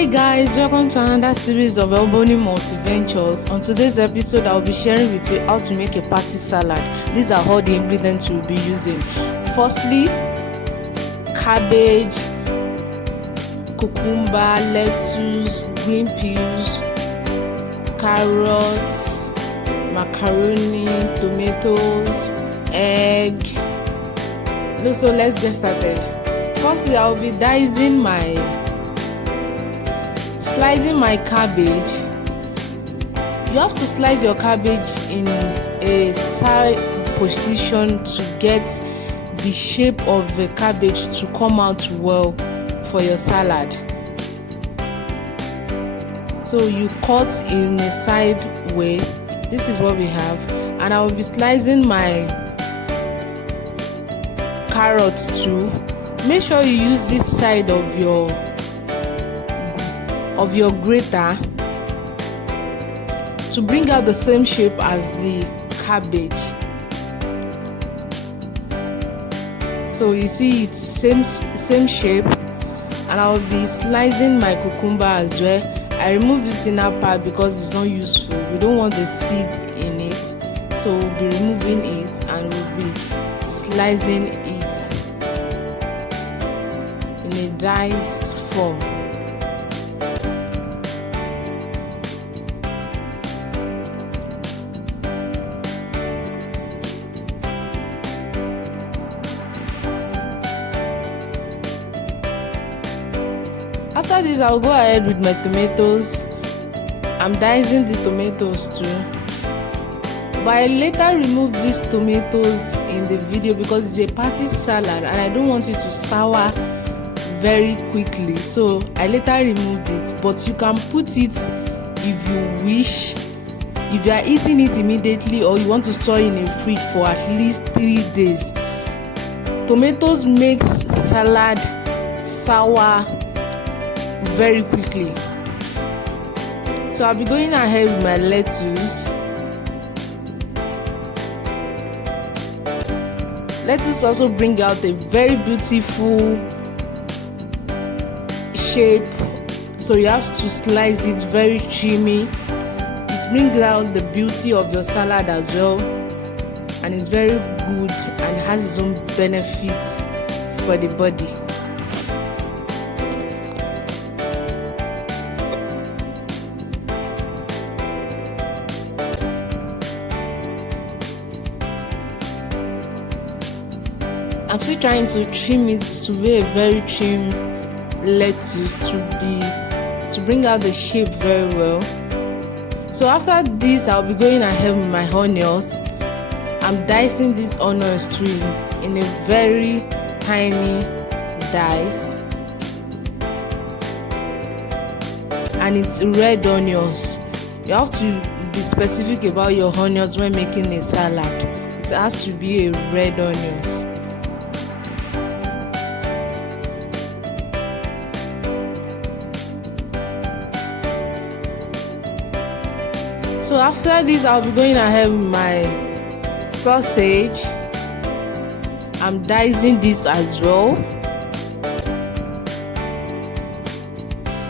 Hi guys, welcome to another series of Elbony Multiventures. On today's episode, I'll be sharing with you how to make a party salad. These are all the ingredients we'll be using. Firstly, cabbage, cucumber, lettuce, green peas, carrots, macaroni, tomatoes, egg. So let's get started. Firstly, I'll be slicing my cabbage. You have to slice your cabbage in a side position to get the shape of the cabbage to come out well for your salad. So you cut in a side way. This is what we have, and I will be slicing my carrots too. Make sure you use this side of your grater to bring out the same shape as the cabbage. So you see it's same shape, and I will be slicing my cucumber as well. I remove this inner part because it's not useful. We don't want the seed in it, so we'll be removing it and we'll be slicing it in a diced form. After this, I'll go ahead with my tomatoes. I'm dicing the tomatoes too, but I later remove these tomatoes in the video because it's a party salad and I don't want it to sour very quickly, so I later removed it. But you can put it if you wish, if you are eating it immediately or you want to store in a fridge for at least 3 days. Tomatoes makes salad sour very quickly. So I'll be going ahead with my lettuce. Lettuce also bring out a very beautiful shape, so you have to slice it very trimmy. It brings out the beauty of your salad as well, and it's very good and has its own benefits for the body. I'm still trying to trim it to be a very trim lettuce to bring out the shape very well. So after this, I'll be going ahead with my onions. I'm dicing these onions too in a very tiny dice, and it's red onions. You have to be specific about your onions when making a salad. It has to be a red onions. So after this, I'll be going ahead with my sausage. I'm dicing this as well.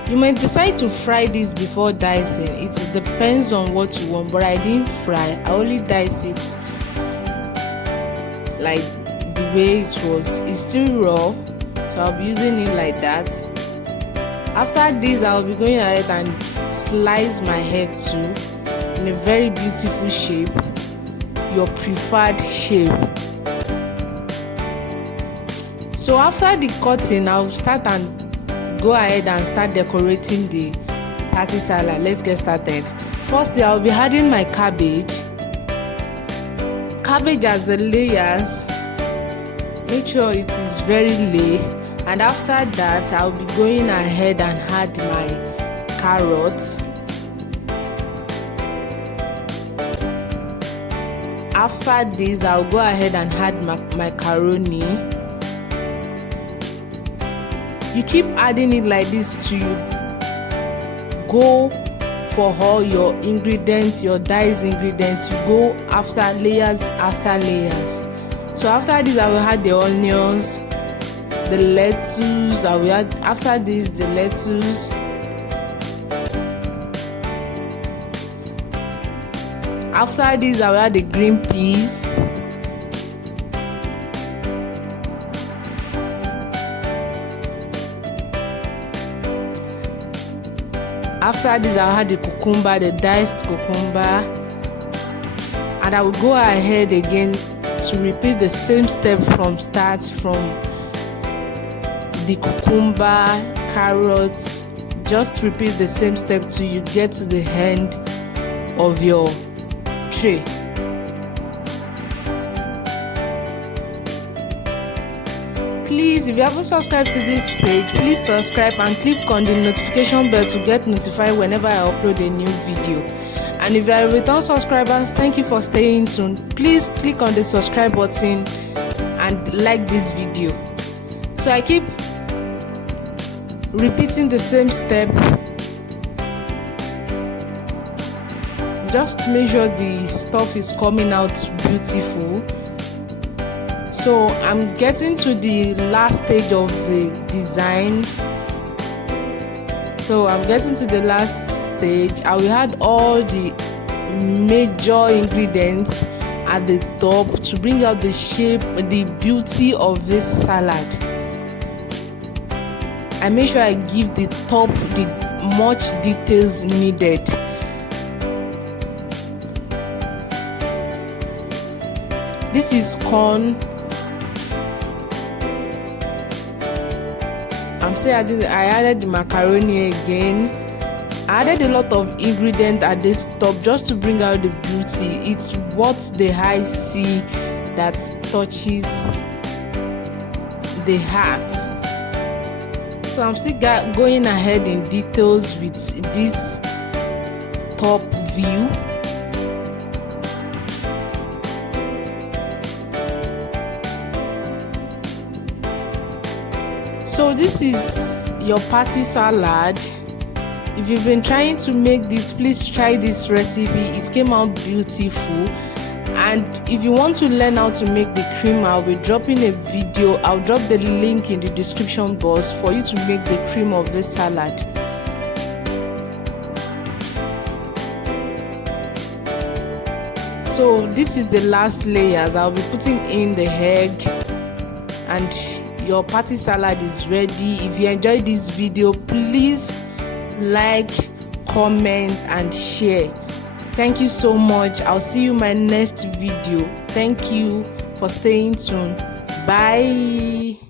You might decide to fry this before dicing. It depends on what you want, but I didn't fry. I only dice it like the way it was. It's still raw, so I'll be using it like that. After this, I'll be going ahead and slice my egg too in a very beautiful shape, your preferred shape. So after the cutting, I'll start and go ahead and start decorating the party salad. Let's get started. Firstly, I'll be adding my cabbage. Cabbage has the layers. Make sure it is very lay. And after that, I'll be going ahead and add my carrots. After this, I'll go ahead and add macaroni. You keep adding it like this till you go for all your ingredients, your diced ingredients. You go after layers after layers. So after this, I will add the onions, the lettuce. I will add after this the lettuce, After this, I will add the green peas. After this, I'll add the cucumber, the diced cucumber, and I will go ahead again to repeat the same step from start, from the cucumber, carrots. Just repeat the same step till you get to the end of your tray. Please, if you haven't subscribed to this page, please subscribe and click on the notification bell to get notified whenever I upload a new video. And if you are a return subscribers, thank you for staying tuned. Please click on the subscribe button and like this video. So I keep repeating the same step, just to make sure the stuff is coming out beautiful. So I'm getting to the last stage of the design. So I'm getting to the last stage. I will add all the major ingredients at the top to bring out the shape, the beauty of this salad. I make sure I give the top the much details needed. This is corn. I'm still adding. I added the macaroni again. I added a lot of ingredients at this top just to bring out the beauty. It's what the eye see that touches the heart. So I'm still going ahead in details with this top view. So this is your party salad. If you've been trying to make this, please try this recipe. It came out beautiful. And if you want to learn how to make the cream, I'll be dropping a video. I'll drop the link in the description box for you to make the cream of this salad. So this is the last layers. I'll be putting in the egg, and your party salad is ready. If you enjoyed this video, please like, comment and share. Thank you so much. I'll see you in my next video. Thank you for staying tuned. Bye.